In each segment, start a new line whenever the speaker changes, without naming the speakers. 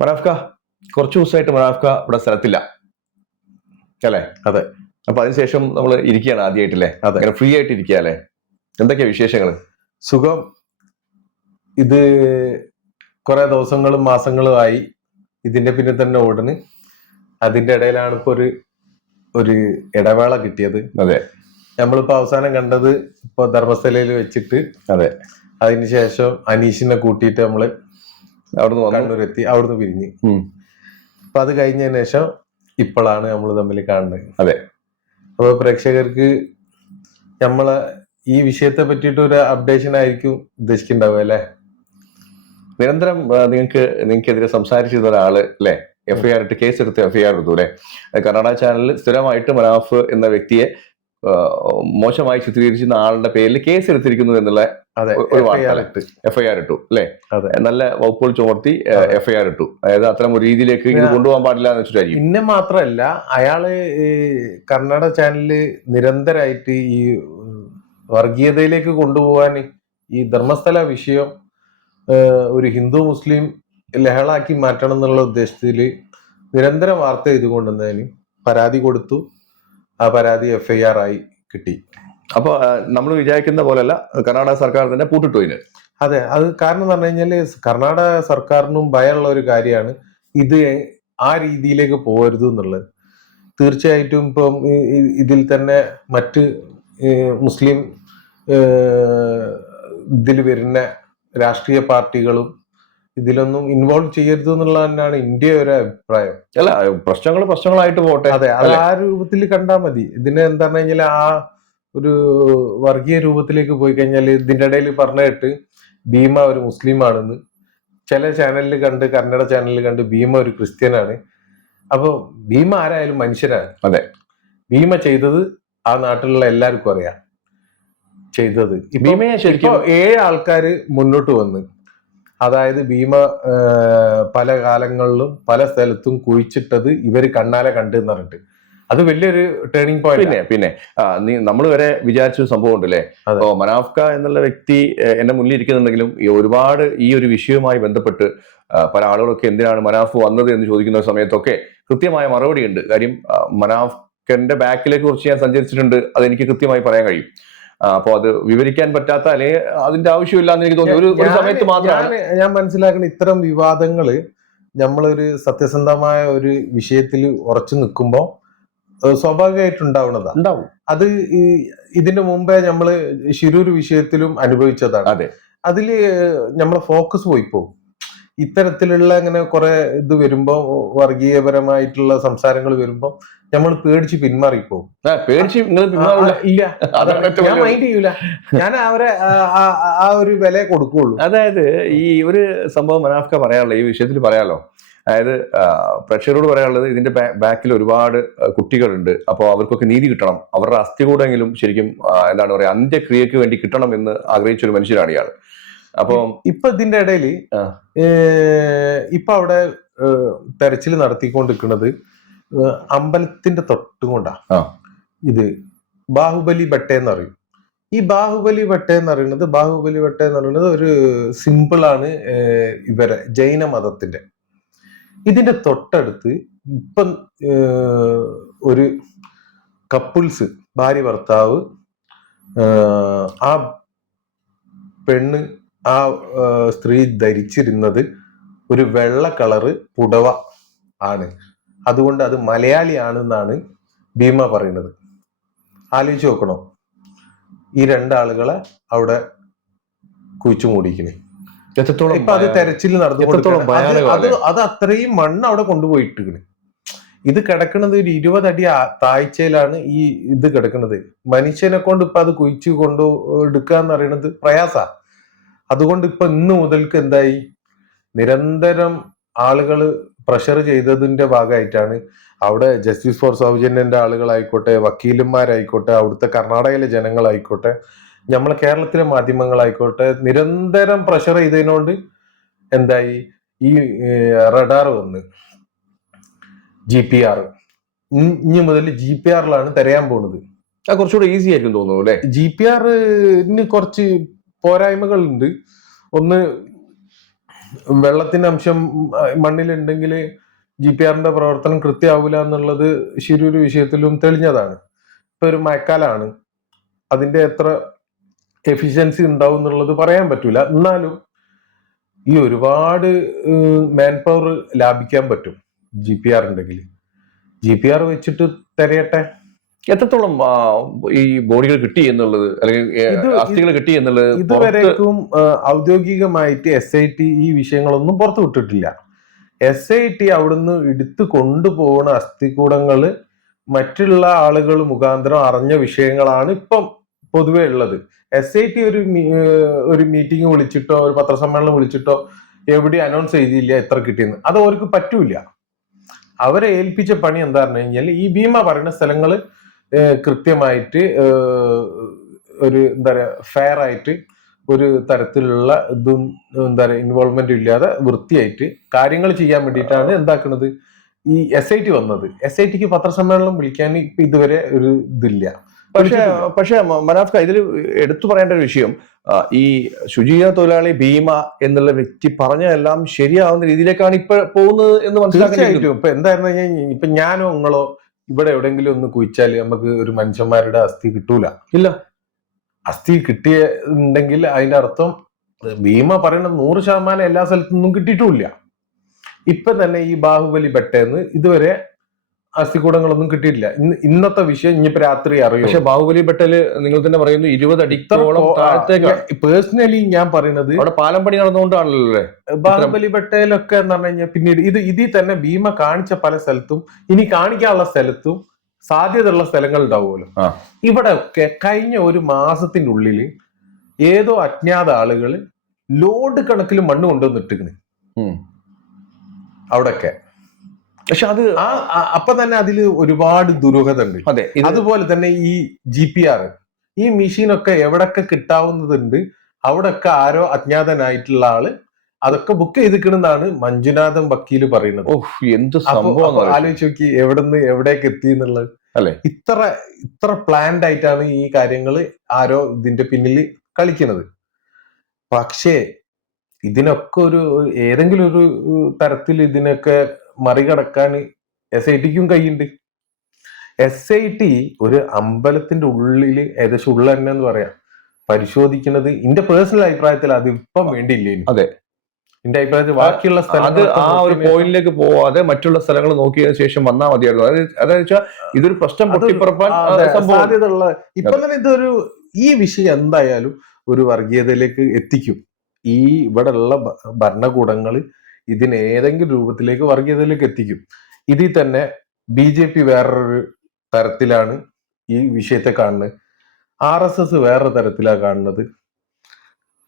മറാഫ്ക കുറച്ച് ദിവസമായിട്ട് മറാഫ്ക ഇവിടെ സ്ഥലത്തില്ല. അല്ലേ?
അതെ.
അപ്പൊ അതിനുശേഷം നമ്മൾ ഇരിക്കുകയാണ് ആദ്യമായിട്ടല്ലേ
അതെ.
അങ്ങനെ ഫ്രീ ആയിട്ട് ഇരിക്കുക അല്ലേ? എന്തൊക്കെയാ വിശേഷങ്ങൾ
സുഖം. ഇത് കുറെ ദിവസങ്ങളും മാസങ്ങളും ആയി. ഇതിന്റെ പിന്നെ തന്നെ ഓടണ് അതിന്റെ ഇടയിലാണ് ഇപ്പൊ ഒരു ഒരു ഇടവേള കിട്ടിയത്.
അതെ.
നമ്മളിപ്പോ അവസാനം കണ്ടത് ഇപ്പൊ ധർമ്മസ്ഥലയിൽ വെച്ചിട്ട്
അതെ.
അതിനുശേഷം അനീഷിനെ കൂട്ടിയിട്ട് നമ്മൾ
അവിടുന്ന്
കണ്ണൂരെത്തി അവിടുന്ന് പിരിഞ്ഞ്. അപ്പൊ അത് കഴിഞ്ഞതിന് ശേഷം ഇപ്പോഴാണ് നമ്മൾ തമ്മിൽ കാണുന്നത്.
അതെ.
അപ്പൊ പ്രേക്ഷകർക്ക് നമ്മളെ ഈ വിഷയത്തെ പറ്റിയിട്ട് ഒരു അപ്ഡേഷൻ ആയിരിക്കും ഉദ്ദേശിക്കുന്നുണ്ടാവുക അല്ലെ?
നിരന്തരം നിങ്ങൾക്ക് നിങ്ങൾക്കെതിരെ സംസാരിച്ചിരുന്ന ഒരാൾ അല്ലെ? എഫ്ഐആർ ഇട്ട് കേസ് എടുത്ത് എഫ്ഐആർ എടുത്തു അല്ലെ? കർണാടക ചാനലിൽ സ്ഥിരമായിട്ട് മനാഫ് എന്ന വ്യക്തിയെ മോശമായി ചിത്രീകരിച്ചിരുന്ന ആളുടെ പേരിൽ കേസ് എടുത്തിരിക്കുന്നു എന്നുള്ള
അതെ
ഒരു-. എഫ്ഐആർ ഇട്ടു. അല്ലെ? നല്ല വകുപ്പുകൾ ചുമർത്തി എഫ്ഐആർ ഇട്ടു. അതായത് അത്തരം ഒരു രീതിയിലേക്ക് ഇത് കൊണ്ടുപോകാൻ പാടില്ല എന്ന് വെച്ചിട്ടായിരിക്കും.
പിന്നെ മാത്രമല്ല അയാൾ ഈ കർണാടക ചാനലിൽ നിരന്തരമായിട്ട് ഈ വർഗീയതയിലേക്ക് കൊണ്ടുപോകാൻ ഈ ധർമ്മസ്ഥല വിഷയം ഒരു ഹിന്ദു മുസ്ലിം ലഹളാക്കി മാറ്റണം എന്നുള്ള ഉദ്ദേശത്തിൽ നിരന്തരം വാർത്ത ചെയ്തുകൊണ്ടുവന്നതിന് പരാതി കൊടുത്തു. ആ പരാതി എഫ് ഐ ആർ ആയി കിട്ടി.
അപ്പൊ നമ്മൾ വിചാരിക്കുന്ന പോലെയല്ല കർണാടക സർക്കാർ തന്നെ പൂട്ടിട്ടു ഇതിന്
അതെ അത് കാരണം എന്ന് പറഞ്ഞു കഴിഞ്ഞാൽ കർണാടക സർക്കാരിനും ഭയമുള്ള ഒരു കാര്യമാണ് ഇത് ആ രീതിയിലേക്ക് പോകരുത് എന്നുള്ളത്. തീർച്ചയായിട്ടും ഇപ്പം ഇതിൽ തന്നെ മറ്റ് മുസ്ലിം ഇതിൽ വരുന്ന രാഷ്ട്രീയ പാർട്ടികളും ഇതിലൊന്നും ഇൻവോൾവ് ചെയ്യരുത് എന്നുള്ളത് തന്നെയാണ് ഇന്ത്യ ഒരു അഭിപ്രായം.
അല്ല പ്രശ്നങ്ങൾ പ്രശ്നങ്ങളായിട്ട് പോട്ടെ.
അതെ അത് ആ രൂപത്തിൽ കണ്ടാൽ മതി. ഇതിനെ എന്താ പറഞ്ഞു കഴിഞ്ഞാൽ ആ ഒരു വർഗീയ രൂപത്തിലേക്ക് പോയി കഴിഞ്ഞാൽ ഇതിന്റെ ഇടയിൽ പറഞ്ഞ കേട്ട് ഭീമ ഒരു മുസ്ലിം ആണെന്ന് ചില ചാനലിൽ കണ്ട് കന്നഡ ചാനലിൽ കണ്ട് ഭീമ ഒരു ക്രിസ്ത്യനാണ്. അപ്പൊ ഭീമ ആരായാലും മനുഷ്യനാണ്
അതെ.
ഭീമ ചെയ്തത് ആ നാട്ടിലുള്ള എല്ലാവർക്കും അറിയാം. ചെയ്തത്.
ഭീമയെ ശരിക്കും
ഏഴ് ആൾക്കാർ മുന്നോട്ട് വന്ന് അതായത് ഭീമ പല കാലങ്ങളിലും പല സ്ഥലത്തും കുഴിച്ചിട്ടത് ഇവർ കണ്ണാലെ കണ്ടു എന്ന് പറഞ്ഞിട്ട്. അത് വലിയൊരു ടേണിംഗ് പോയിന്റ്
പിന്നെ പിന്നെ നമ്മൾ വരെ വിചാരിച്ച സംഭവം
ഉണ്ടല്ലേ?
അപ്പോ മനാഫ്ക എന്നുള്ള വ്യക്തി എന്നെ എന്റെ മുന്നിൽ ഇരിക്കുന്നുണ്ടെങ്കിലും ഒരുപാട് ഈ ഒരു വിഷയവുമായി ബന്ധപ്പെട്ട് പല ആളുകളൊക്കെ എന്തിനാണ് മനാഫ് വന്നത് എന്ന് ചോദിക്കുന്ന സമയത്തൊക്കെ കൃത്യമായ മറുപടി ഉണ്ട് കാര്യം മനാഫ്കന്റെ ബാക്കിലേക്ക് കുറിച്ച് ഞാൻ സഞ്ചരിച്ചിട്ടുണ്ട്. അത് എനിക്ക് കൃത്യമായി പറയാൻ കഴിയും. അപ്പോൾ അത് വിവരിക്കാൻ പറ്റാത്ത അല്ലെങ്കിൽ അതിന്റെ ആവശ്യമില്ല എന്ന് എനിക്ക് തോന്നുന്നു ഒരു സമയത്ത് മാത്രമാണ്.
ഞാൻ മനസ്സിലാക്കുന്ന ഇത്തരം വിവാദങ്ങൾ നമ്മളൊരു സത്യസന്ധമായ ഒരു വിഷയത്തിൽ ഉറച്ചു നിൽക്കുമ്പോൾ സ്വാഭാവികമായിട്ട്
ഉണ്ടാവും.
അത് ഈ ഇതിന്റെ മുമ്പേ നമ്മൾ ശിരൂർ വിഷയത്തിലും അനുഭവിച്ചതാണ്.
അതെ.
അതിൽ നമ്മളെ ഫോക്കസ് പോയി പോകും. ഇത്തരത്തിലുള്ള അങ്ങനെ കുറെ ഇത് വരുമ്പോ വർഗീയപരമായിട്ടുള്ള സംസാരങ്ങൾ വരുമ്പോ നമ്മൾ പേടിച്ച്
പിന്മാറിപ്പോവും പേടിച്ച് നിങ്ങൾ.
ഇല്ല. ഞാൻ മൈൻഡ് ചെയ്യൂല. ഞാൻ അവരെ ആ- ഒരു വില കൊടുക്കുള്ളൂ
അതായത് ഈ ഒരു സംഭവം മനാഫ്ക പറയാനുള്ള ഈ വിഷയത്തിൽ പറയാലോ. അതായത് പ്രഷറോട് പ്രേക്ഷകരോട് പറയാനുള്ളത് ഇതിന്റെ ബാക്കിൽ ഒരുപാട് കുട്ടികളുണ്ട്. അപ്പോൾ അവർക്കൊക്കെ നീതി കിട്ടണം. അവരുടെ അസ്ഥി കൂടെങ്കിലും ശരിക്കും എന്താണ് പറയുക അന്ത്യക്രിയക്ക് വേണ്ടി കിട്ടണം എന്ന് ആഗ്രഹിച്ച ഒരു മനുഷ്യരാണ് ഇയാൾ. അപ്പോൾ
ഇപ്പൊ ഇതിന്റെ
ഇടയിൽ.
ഇപ്പൊ അവിടെ തെരച്ചിൽ നടത്തിക്കൊണ്ടിരിക്കുന്നത് അമ്പലത്തിന്റെ തൊട്ടുകൊണ്ടാ. ഇത് ബാഹുബലി ബട്ടെ എന്ന് പറയും ഈ ബാഹുബലി ബട്ടെ എന്ന് പറയുന്നത് ബാഹുബലി ബട്ടെ എന്ന് പറയുന്നത് ഒരു സിമ്പിൾ ആണ് ഏഹ് ഇവരെ ജൈന മതത്തിന്റെ ഇതിന്റെ തൊട്ടടുത്ത് ഇപ്പം ഒരു കപ്പിൾസ് ഭാര്യ ഭർത്താവ് ആ പെണ്ണ് ആ സ്ത്രീ ധരിച്ചിരുന്നത് ഒരു വെള്ള കളറ് പുടവ ആണ്. അതുകൊണ്ട് അത് മലയാളി ആണെന്നാണ് ഭീമ പറയുന്നത്. ആലോചിച്ച് നോക്കണോ? ഈ രണ്ടാളുകളെ അവിടെ കുഴിച്ചു മൂടിക്കണേ ഇപ്പൊ അത് തെരച്ചിൽ നടന്നു അത് അത് അത്രയും മണ്ണ് അവിടെ കൊണ്ടുപോയിട്ടിരിക്കണ്. ഇത് കിടക്കുന്നത് ഒരു ഇരുപതടി താഴ്ചയിലാണ് ഈ ഇത് കിടക്കുന്നത് മനുഷ്യനെ കൊണ്ട് ഇപ്പൊ അത് കുഴിച്ചു കൊണ്ടു എടുക്കുക എന്ന് പറയുന്നത് പ്രയാസ. അതുകൊണ്ട് ഇപ്പൊ ഇന്ന് മുതൽക്ക് എന്തായി? നിരന്തരം ആളുകൾ പ്രഷർ ചെയ്തതിന്റെ ഭാഗമായിട്ടാണ് അവിടെ ജസ്റ്റിസ് ഫോർ സൗജന്യന്റെ ആളുകളായിക്കോട്ടെ വക്കീലന്മാരായിക്കോട്ടെ അവിടുത്തെ കർണാടകയിലെ ജനങ്ങളായിക്കോട്ടെ നമ്മളെ കേരളത്തിലെ മാധ്യമങ്ങളായിക്കോട്ടെ നിരന്തരം പ്രഷർ ചെയ്തതിനോണ്ട് എന്തായി? ഈ റഡാർ വന്ന്. ജി പി ആർ ഇനി മുതൽ ജി പി ആറിലാണ് തിരയാൻ പോണത്.
അത് കുറച്ചുകൂടെ ഈസി ആയിരിക്കും തോന്നുന്നു അല്ലെ?
ജി പി ആറിന് കുറച്ച് പോരായ്മകളുണ്ട്. ഒന്ന് വെള്ളത്തിന്റെ അംശം മണ്ണിലുണ്ടെങ്കിൽ ജി പി ആറിന്റെ പ്രവർത്തനം കൃത്യമാവില്ല എന്നുള്ളത് ശിരൂര് വിഷയത്തിലും തെളിഞ്ഞതാണ്. ഇപ്പൊ ഒരു മഴക്കാലാണ്. അതിന്റെ എത്ര എഫിഷ്യൻസി ഉണ്ടാവും എന്നുള്ളത് പറയാൻ പറ്റൂല. എന്നാലും ഈ ഒരുപാട് മാൻ പവർ ലാഭിക്കാൻ പറ്റും ജി പി ആർ ഉണ്ടെങ്കിൽ ജി പി ആർ വെച്ചിട്ട് തിരയട്ടെ?
എത്രത്തോളം ഈ ബോഡികൾ കിട്ടി എന്നുള്ളത് അല്ലെങ്കിൽ അസ്ഥികൾ കിട്ടി എന്നുള്ളത്
ഇതുവരേക്കും ഔദ്യോഗികമായിട്ട് എസ് ഐ ടി ഈ വിഷയങ്ങളൊന്നും പുറത്തു വിട്ടിട്ടില്ല. എസ് ഐ ടി അവിടുന്ന് എടുത്തു കൊണ്ടുപോകുന്ന അസ്ഥികൂടങ്ങൾ മറ്റുള്ള ആളുകൾ മുഖാന്തരം അറിഞ്ഞ വിഷയങ്ങളാണ് ഇപ്പം പൊതുവേ ഉള്ളത്. എസ് ഐ ടി ഒരു ഒരു മീറ്റിംഗ് വിളിച്ചിട്ടോ ഒരു പത്രസമ്മേളനം വിളിച്ചിട്ടോ എവിടെ അനൗൺസ് ചെയ്തില്ല എത്ര കിട്ടിയെന്ന്. അത് അവർക്ക് പറ്റൂല അവരെ ഏൽപ്പിച്ച പണി എന്താ പറഞ്ഞു കഴിഞ്ഞാൽ ഈ ഭീമ പറയുന്ന സ്ഥലങ്ങൾ കൃത്യമായിട്ട് ഒരു എന്താ പറയുക ഫെയർ ആയിട്ട് ഒരു തരത്തിലുള്ള ഇതും എന്താ പറയുക ഇൻവോൾവ്മെന്റും ഇല്ലാതെ വൃത്തിയായിട്ട് കാര്യങ്ങൾ ചെയ്യാൻ വേണ്ടിയിട്ടാണ് എന്താക്കുന്നത് ഈ എസ് ഐ ടി വന്നത്. എസ് ഐ ടിക്ക് പത്രസമ്മേളനം വിളിക്കാൻ ഇപ്പൊ ഇതുവരെ ഒരു ഇതില്ല.
പക്ഷേ പക്ഷേ മനാഫ്ക ഇതിൽ എടുത്തു പറയേണ്ട ഒരു വിഷയം ഈ ശുചീകരണ തൊഴിലാളി ഭീമ എന്നുള്ള വ്യക്തി പറഞ്ഞതെല്ലാം ശരിയാവുന്ന രീതിയിലേക്കാണ് ഇപ്പൊ പോകുന്നത് എന്ന് മനസ്സിലാക്കാൻ
ഇപ്പൊ എന്തായിരുന്നു ഇപ്പൊ ഞാനോ നിങ്ങളോ ഇവിടെ എവിടെയെങ്കിലും ഒന്ന് കുഴിച്ചാൽ നമുക്ക് ഒരു മനുഷ്യന്മാരുടെ അസ്ഥി കിട്ടൂല
ഇല്ല.
അസ്ഥി കിട്ടിയുണ്ടെങ്കിൽ അതിന്റെ അർത്ഥം ഭീമ പറയുന്ന നൂറ് ശതമാനം എല്ലാ സ്ഥലത്തു നിന്നും കിട്ടിയിട്ടുമില്ല ഇപ്പൊ തന്നെ ഈ ബാഹുബലി ബെട്ടേന്ന് ഇതുവരെ അസ്ഥികൂടങ്ങളൊന്നും കിട്ടിയിട്ടില്ല. ഇന്ന് ഇന്നത്തെ വിഷയം ഇനിയിപ്പോ രാത്രി അറിയും
പക്ഷെ ബാഹുബലി പെട്ടൽ നിങ്ങൾ തന്നെ പറയുന്നു ഇരുപത് അടിത്തോളം
പേഴ്സണലി ഞാൻ പറയുന്നത്
അവിടെ പാലം പണി നടന്നുകൊണ്ടാണല്ലോ
ബാഹുബലി ബെട്ടയിലൊക്കെ എന്ന് പറഞ്ഞു കഴിഞ്ഞാൽ പിന്നീട് ഇത് ഇതിൽ തന്നെ ഭീമ കാണിച്ച പല സ്ഥലത്തും ഇനി കാണിക്കാനുള്ള സ്ഥലത്തും സാധ്യതയുള്ള സ്ഥലങ്ങൾ ഉണ്ടാവുമല്ലോ. ഇവിടെ ഒക്കെ കഴിഞ്ഞ ഒരു മാസത്തിന്റെ ഉള്ളിൽ ഏതോ അജ്ഞാത ആളുകൾ ലോഡ് കണക്കിൽ മണ്ണ്
കൊണ്ടുവന്നിട്ടിരിക്കുന്നു.
അവിടെയൊക്കെ.
പക്ഷെ അത്
ആ അപ്പൊ തന്നെ അതിൽ ഒരുപാട് ദുരൂഹത ഉണ്ട്
അതെ
അതുപോലെ തന്നെ ഈ ജി പി ആർ ഈ മെഷീനൊക്കെ എവിടൊക്കെ കിട്ടാവുന്നതുണ്ട് അവിടൊക്കെ ആരോ അജ്ഞാതനായിട്ടുള്ള ആൾ അതൊക്കെ ബുക്ക് ചെയ്തിക്കണെന്നാണ് മഞ്ജുനാഥൻ വക്കീൽ പറയുന്നത്.
ഓഹ് എന്ത് സംഭവം
ആലോചിച്ച് നോക്കി എവിടുന്ന് എവിടേക്ക് എത്തി എന്നുള്ളത്.
അല്ലെ?
ഇത്ര ഇത്ര പ്ലാൻഡ് ആയിട്ടാണ് ഈ കാര്യങ്ങൾ ആരോ ഇതിന്റെ പിന്നിൽ കളിക്കുന്നത്. പക്ഷേ ഇതിനൊക്കെ ഒരു ഏതെങ്കിലും ഒരു തരത്തിൽ ഇതിനൊക്കെ മറികടക്കാൻ എസ് ഐ ടിക്കും കൈയുണ്ട് എസ് ഐ ടി ഒരു അമ്പലത്തിന്റെ ഉള്ളിൽ ഏകദേശം ഉള്ള തന്നെ എന്ന് പറയാം. പരിശോധിക്കുന്നത് എന്റെ പേഴ്സണൽ അഭിപ്രായത്തിൽ അത് ഇപ്പം വേണ്ടിയില്ലേ
അതെ.
എന്റെ അഭിപ്രായത്തിൽ ബാക്കിയുള്ള
അത് ആ ഒരു പോയിന്റിലേക്ക് പോവാതെ മറ്റുള്ള സ്ഥലങ്ങൾ നോക്കിയതിനു ശേഷം വന്നാൽ മതിയായിരുന്നു. അതായത് അതായത് വെച്ചാൽ ഇതൊരു പ്രശ്നം പൊട്ടിപ്പുറപ്പാൻ
സാധ്യതയുള്ള ഇപ്പൊ തന്നെ ഇതൊരു ഈ വിഷയം എന്തായാലും ഒരു വർഗീയതയിലേക്ക് എത്തിക്കും. ഈ ഇവിടെ ഉള്ള ഭരണകൂടങ്ങൾ ഇതിന് ഏതെങ്കിലും രൂപത്തിലേക്ക് വർഗീയതയിലേക്ക് എത്തിക്കും. ഇതിൽ തന്നെ ബി ജെ പി വേറൊരു തരത്തിലാണ് ഈ വിഷയത്തെ കാണുന്നത്. ആർ എസ് എസ് വേറെ തരത്തിലാണ് കാണുന്നത്.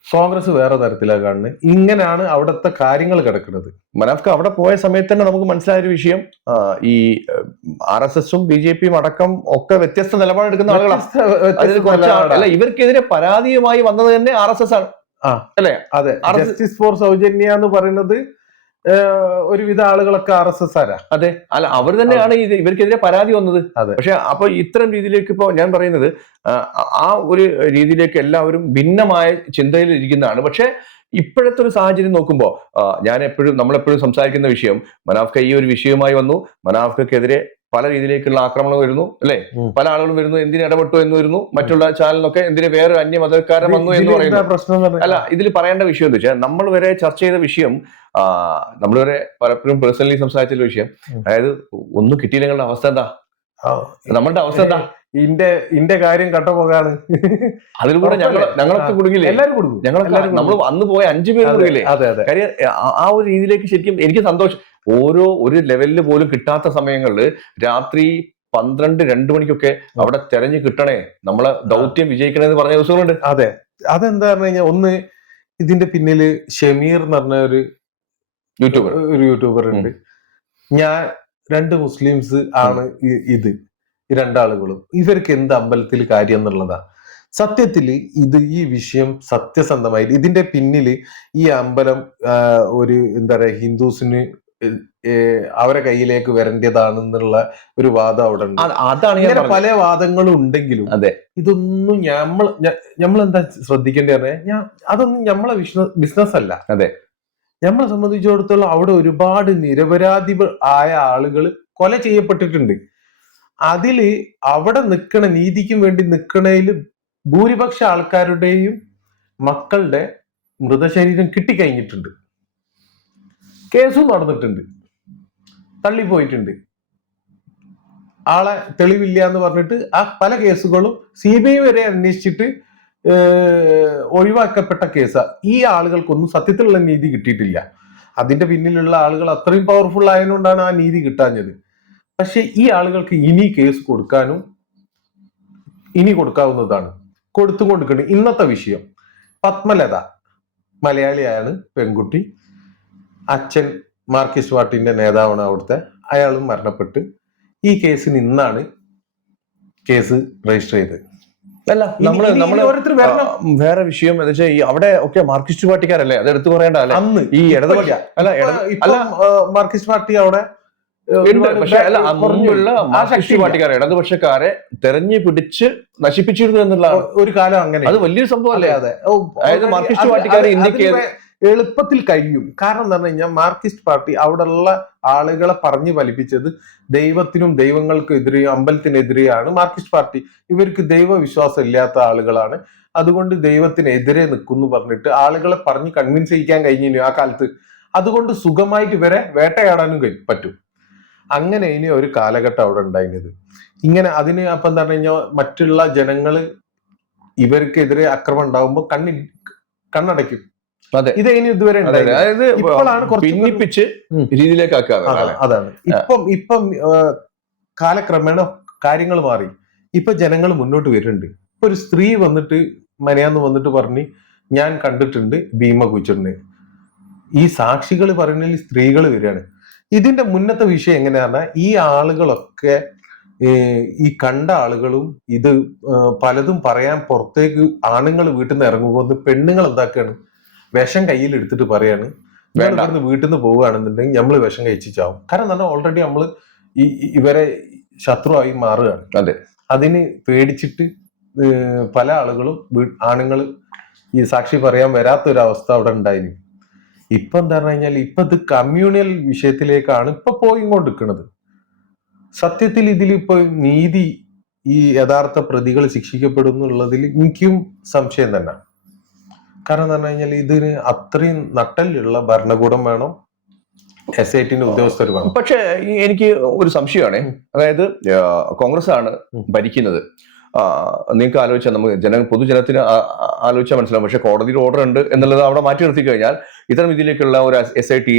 കോൺഗ്രസ് വേറെ തരത്തിലാണ് കാണുന്നത്. ഇങ്ങനെയാണ് അവിടുത്തെ കാര്യങ്ങൾ കിടക്കുന്നത്.
മനാഫ്ക അവിടെ പോയ സമയത്ത് തന്നെ നമുക്ക് മനസ്സിലായ ഒരു വിഷയം. ഈ ആർ എസ് എസും ബി ജെ പിയും അടക്കം ഒക്കെ വ്യത്യസ്ത നിലപാടെടുക്കുന്ന ആളുകളാണ്. അല്ല ഇവർക്കെതിരെ പരാതിയുമായി വന്നത് തന്നെ ആർ എസ് എസ് ആണ്. അല്ലേ?
അതെ. ജസ്റ്റിസ് ഫോർ സൗജന്യ എന്ന് പറയുന്നത് ഒരുവിധ ആളുകളൊക്കെ ആർ എസ് എസ് ആരാ?
അതെ. അല്ല അവർ തന്നെയാണ് ഇത് ഇവർക്കെതിരെ പരാതി വന്നത്.
അതെ.
പക്ഷെ അപ്പൊ ഇത്തരം രീതിയിലേക്ക് ഇപ്പോ ഞാൻ പറയുന്നത് ആ, ഒരു രീതിയിലേക്ക് എല്ലാവരും ഭിന്നമായ ചിന്തയിൽ ഇരിക്കുന്നതാണ് പക്ഷെ ഇപ്പോഴത്തെ ഒരു സാഹചര്യം നോക്കുമ്പോൾ ഞാൻ എപ്പോഴും നമ്മളെപ്പോഴും സംസാരിക്കുന്ന വിഷയം മനാഫ്ക ഈ ഒരു വിഷയവുമായി വന്നു. മനാഫ്കക്കെതിരെ പല രീതിയിലേക്കുള്ള ആക്രമണം വരുന്നു അല്ലെ. പല ആളുകളും വരുന്നു എന്തിനു ഇടപെട്ടു എന്ന് വരുന്നു മറ്റുള്ള ചാനലിനൊക്കെ എന്തിനു വേറെ അന്യമതക്കാരൻ വന്നു എന്ന് പറയുന്നു. അല്ല ഇതിൽ പറയേണ്ട വിഷയം എന്ന് വെച്ചാൽ നമ്മൾ വരെ ചർച്ച ചെയ്ത വിഷയം നമ്മൾ വരെ പലപ്പോഴും പേഴ്സണലി സംസാരിച്ച വിഷയം. അതായത് ഒന്നും കിട്ടിയില്ലെങ്കിലുള്ള അവസ്ഥ എന്താ? നമ്മളുടെ അവസ്ഥ എന്താ?
ഇന്റെ ഇന്റെ കാര്യം കട്ടപ്പോകാണ്
അതിൽ കൂടെ ഞങ്ങൾ? ഞങ്ങളൊക്കെ. കുടുങ്ങില്ലേ
എല്ലാരും കുടുങ്ങും
ഞങ്ങളൊക്കെ നമ്മൾ അന്ന് പോയ അഞ്ചു പേര് കുടുങ്ങില്ലേ
അതെ അതെ.
കാര്യം ആ ഒരു രീതിയിലേക്ക് ശരിക്കും എനിക്ക് സന്തോഷം. ഓരോ ഒരു ലെവലിൽ പോലും കിട്ടാത്ത സമയങ്ങളിൽ രാത്രി പന്ത്രണ്ട് രണ്ട് മണിക്കൊക്കെ അവിടെ തെരഞ്ഞു കിട്ടണേ. നമ്മളെ ദൗത്യം വിജയിക്കണേ എന്ന് പറഞ്ഞ ദിവസങ്ങളുണ്ട്.
അതെ. അതെന്താ പറഞ്ഞു കഴിഞ്ഞാൽ ഒന്ന് ഇതിന്റെ പിന്നിൽ ഷമീർ എന്ന് പറഞ്ഞ ഒരു
യൂട്യൂബർ.
ഒരു യൂട്യൂബർ ഉണ്ട്. ഞാൻ രണ്ട് മുസ്ലിംസ് ആണ് ഇത്. ഈ രണ്ടാളുകളും. ഇവർക്ക് എന്ത് അമ്പലത്തിൽ കാര്യം എന്നുള്ളതാ. സത്യത്തിൽ ഇത് ഈ വിഷയം സത്യസന്ധമായി ഇതിന്റെ പിന്നിൽ ഈ അമ്പലം ഒരു എന്താ പറയാ ഹിന്ദുസിന് അവരെ കയ്യിലേക്ക് വരേണ്ടതാണെന്നുള്ള ഒരു വാദം അവിടെ ഉണ്ട്.
അതാണ്
ഇങ്ങനെ പല വാദങ്ങളും ഉണ്ടെങ്കിലും
അതെ.
ഇതൊന്നും നമ്മൾ നമ്മൾ എന്താ ശ്രദ്ധിക്കേണ്ടതെന്ന് ഞാൻ അതൊന്നും നമ്മളെ ബിസിനസ് അല്ല
അതെ.
നമ്മളെ സംബന്ധിച്ചിടത്തോളം അവിടെ ഒരുപാട് നിരപരാധി ആയ ആളുകൾ കൊല ചെയ്യപ്പെട്ടിട്ടുണ്ട്. അതിൽ അവിടെ നിൽക്കണ നീതിക്കും വേണ്ടി നിൽക്കണതിൽ ഭൂരിപക്ഷ ആൾക്കാരുടെയും മക്കളുടെ മൃതശരീരം കിട്ടിക്കഴിഞ്ഞിട്ടുണ്ട്. കേസും നടന്നിട്ടുണ്ട്. തള്ളിപ്പോയിട്ടുണ്ട്. ആളെ തെളിവില്ല എന്ന് പറഞ്ഞിട്ട് ആ പല കേസുകളും സി ബി ഐ വരെ അന്വേഷിച്ചിട്ട് ഒഴിവാക്കപ്പെട്ട കേസാ. ഈ ആളുകൾക്കൊന്നും സത്യത്തിലുള്ള നീതി കിട്ടിയിട്ടില്ല. അതിന്റെ പിന്നിലുള്ള ആളുകൾ അത്രയും പവർഫുൾ ആയതുകൊണ്ടാണ് ആ നീതി കിട്ടാഞ്ഞത്. പക്ഷെ ഈ ആളുകൾക്ക് ഇനി കേസ് കൊടുക്കാനും ഇനി കൊടുക്കാവുന്നതാണ്. കൊടുത്തും കൊടുക്കണം ഇന്നത്തെ വിഷയം. പത്മലത മലയാളിയാണ് പെൺകുട്ടി. അച്ഛൻ മാർക്കിസ് വാട്ടിന്റെ നേതാവാണ് അവിടുത്തെ. അയാളും മരണപ്പെട്ട് ഈ കേസിന് ഇന്നാണ് കേസ് രജിസ്റ്റർ ചെയ്തത്.
അല്ല
നമ്മൾ
നമ്മൾ വേറെ വിഷയം എന്ന് വെച്ചാൽ ഈ അവിടെ ഒക്കെ മാർക്സിസ്റ്റ് പാർട്ടിക്കാരല്ലേ? അത് എടുത്തു പറയേണ്ട അല്ലേ?
അന്ന്.
ഈ ഇടതുപക്ഷ അല്ല
അല്ല. മാർക്സിസ്റ്റ് പാർട്ടി അവിടെ
പക്ഷെ അല്ല. മുമ്പുള്ള മാർക്സിസ്റ്റ്. പാർട്ടിക്കാരെ ഇടതുപക്ഷക്കാരെ തെരഞ്ഞു പിടിച്ച് നശിപ്പിച്ചിരുന്നു എന്നുള്ള
ഒരു കാലം അങ്ങനെ.
അത് വലിയൊരു സംഭവം അല്ലേ
അതെ.
അതായത് മാർക്സിസ്റ്റ് പാർട്ടിക്കാരെ
ഇന്ത്യയ്ക്ക് എളുപ്പത്തിൽ കഴിയും. കാരണം എന്താ പറഞ്ഞു കഴിഞ്ഞാൽ മാർക്സിസ്റ്റ് പാർട്ടി അവിടെയുള്ള ആളുകളെ പറഞ്ഞു ഫലിപ്പിച്ചത് ദൈവത്തിനും ദൈവങ്ങൾക്കും എതിരെയും അമ്പലത്തിനെതിരെയാണ് മാർക്സിസ്റ്റ് പാർട്ടി. ഇവർക്ക് ദൈവവിശ്വാസം ഇല്ലാത്ത ആളുകളാണ്. അതുകൊണ്ട് ദൈവത്തിനെതിരെ നിൽക്കുന്നു പറഞ്ഞിട്ട് ആളുകളെ പറഞ്ഞ് കൺവിൻസ് ചെയ്യിക്കാൻ കഴിഞ്ഞില്ല ആ കാലത്ത്? അതുകൊണ്ട് സുഖമായിട്ട് ഇവരെ വേട്ടയാടാനും പറ്റും. അങ്ങനെ ഇനി ഒരു കാലഘട്ടം അവിടെ ഉണ്ടായിരുന്നത്. ഇങ്ങനെ അതിന് അപ്പം എന്താ പറഞ്ഞു കഴിഞ്ഞാൽ മറ്റുള്ള ജനങ്ങൾ ഇവർക്കെതിരെ അക്രമം ഉണ്ടാകുമ്പോൾ കണ്ണി കണ്ണടയ്ക്കും. ഇത് ഇനി ഇതുവരെ
അതെ, അതെ. അതായത് ഭിന്നിപ്പിച്ച് രീതിയിലേക്ക്
അതാണ് ഇപ്പം ഇപ്പം കാലക്രമേണ കാര്യങ്ങൾ മാറി. ഇപ്പൊ ജനങ്ങൾ മുന്നോട്ട് വരുന്നുണ്ട്. ഇപ്പൊ ഒരു സ്ത്രീ വന്നിട്ട് മനയാന്ന് വന്നിട്ട് പറഞ്ഞ് ഞാൻ കണ്ടിട്ടുണ്ട് ഭീമ കുച്ചിട്ടുണ്ട് ഈ സാക്ഷികൾ പറയുന്നതിൽ സ്ത്രീകൾ വരികയാണ്. ഇതിന്റെ മുന്നത്തെ വിഷയം എങ്ങനെയാ ഈ ആളുകളൊക്കെ ഈ കണ്ട ആളുകളും ഇത് പലതും പറയാൻ പുറത്തേക്ക് ആണുങ്ങൾ വീട്ടിൽ നിന്ന് ഇറങ്ങുമ്പോൾ പെണ്ണുങ്ങൾ എന്താക്കാണ് വിഷം കയ്യിൽ എടുത്തിട്ട് പറയാണ് "നിങ്ങൾ
വേണ്ട.
ഇവിടുന്ന് വീട്ടിൽ നിന്ന് പോവുകയാണെന്നുണ്ടെങ്കിൽ നമ്മൾ വിഷം കഴിച്ച് ചാവും കാരണം തന്നെ ഓൾറെഡി നമ്മൾ ഈ ഇവരെ ശത്രുവായി മാറുകയാണ്.
അതെ.
അതിന് പേടിച്ചിട്ട് പല ആളുകളും ആണുങ്ങൾ ഈ സാക്ഷി പറയാൻ വരാത്തൊരവസ്ഥ അവിടെ ഉണ്ടായിരുന്നു ഇപ്പൊ എന്താ പറഞ്ഞു കഴിഞ്ഞാൽ ഇപ്പൊ ഇത് കമ്മ്യൂണൽ വിഷയത്തിലേക്കാണ് ഇപ്പൊ പോയി കൊണ്ടിരിക്കുന്നത് സത്യത്തിൽ ഇതിലിപ്പോ നീതി ഈ യഥാർത്ഥ പ്രതികൾ ശിക്ഷിക്കപ്പെടും എന്നുള്ളതിൽ എനിക്കും സംശയം തന്നെ. കാരണം എന്ന് പറഞ്ഞു കഴിഞ്ഞാൽ ഇതിന് അത്രയും നട്ടലുള്ള ഭരണകൂടം വേണം. എസ് ഐ ടിന്റെ ഉദ്യോഗസ്ഥർ വേണം.
പക്ഷെ എനിക്ക് ഒരു സംശയമാണ്. അതായത് കോൺഗ്രസ് ആണ്. ഭരിക്കുന്നത്. നിങ്ങൾക്ക് ആലോചിച്ചാൽ നമുക്ക് ജന പൊതുജനത്തിന് ആലോചിച്ചാൽ മനസ്സിലാവും. പക്ഷെ കോടതിയുടെ ഓർഡർ ഉണ്ട് എന്നുള്ളത് അവിടെ മാറ്റി നിർത്തി കഴിഞ്ഞാൽ ഇത്തരം ഇതിലേക്കുള്ള ഒരു S I T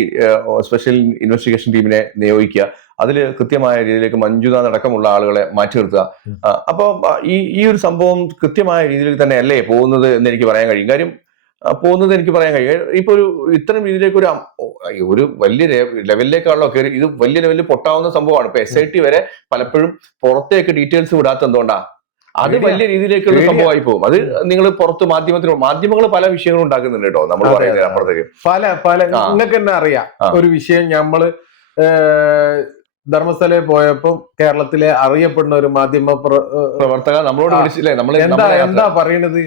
special investigation ടീമിനെ നിയോഗിക്കുക. അതിൽ കൃത്യമായ രീതിയിലേക്ക് മഞ്ജുനാഥ് അടക്കമുള്ള ആളുകളെ മാറ്റി നിർത്തുക. അപ്പോൾ ഈ ഈ ഒരു സംഭവം കൃത്യമായ രീതിയിൽ തന്നെ അല്ലേ പോകുന്നത് എന്ന് എനിക്ക് പറയാൻ കഴിയും. കാര്യം പോകുന്നത് എനിക്ക് പറയാൻ കഴിയും. ഇപ്പൊ ഒരു ഇത്തരം രീതിയിലേക്ക് ഒരു ഒരു വലിയ ലെവലിലേക്കാണല്ലോ കയറി ഇത് വലിയ ലെവലിൽ പൊട്ടാവുന്ന സംഭവമാണ്. ഇപ്പൊ എസ് ഐ ടി വരെ പലപ്പോഴും പുറത്തേക്ക് ഡീറ്റെയിൽസ് വിടാത്ത എന്തുകൊണ്ടാ? അത് വലിയ രീതിയിലേക്കുള്ള. സംഭവമായി പോകും. അത് നിങ്ങൾ പുറത്ത് മാധ്യമത്തിന് മാധ്യമങ്ങൾ പല വിഷയങ്ങളും ഉണ്ടാക്കുന്നുണ്ട് കേട്ടോ നമ്മൾ പറയുന്നത്. അപ്പുറത്തേക്ക്
പല പല. നിങ്ങൾക്ക് തന്നെ അറിയാം ഒരു വിഷയം നമ്മൾ ധർമ്മസ്ഥലയിൽ പോയപ്പോ കേരളത്തിലെ അറിയപ്പെടുന്ന ഒരു മാധ്യമ പ്ര-
പ്രവർത്തക നമ്മളോട് വിളിച്ചില്ലേ? നമ്മൾ
എന്താ എന്താ പറയണത്?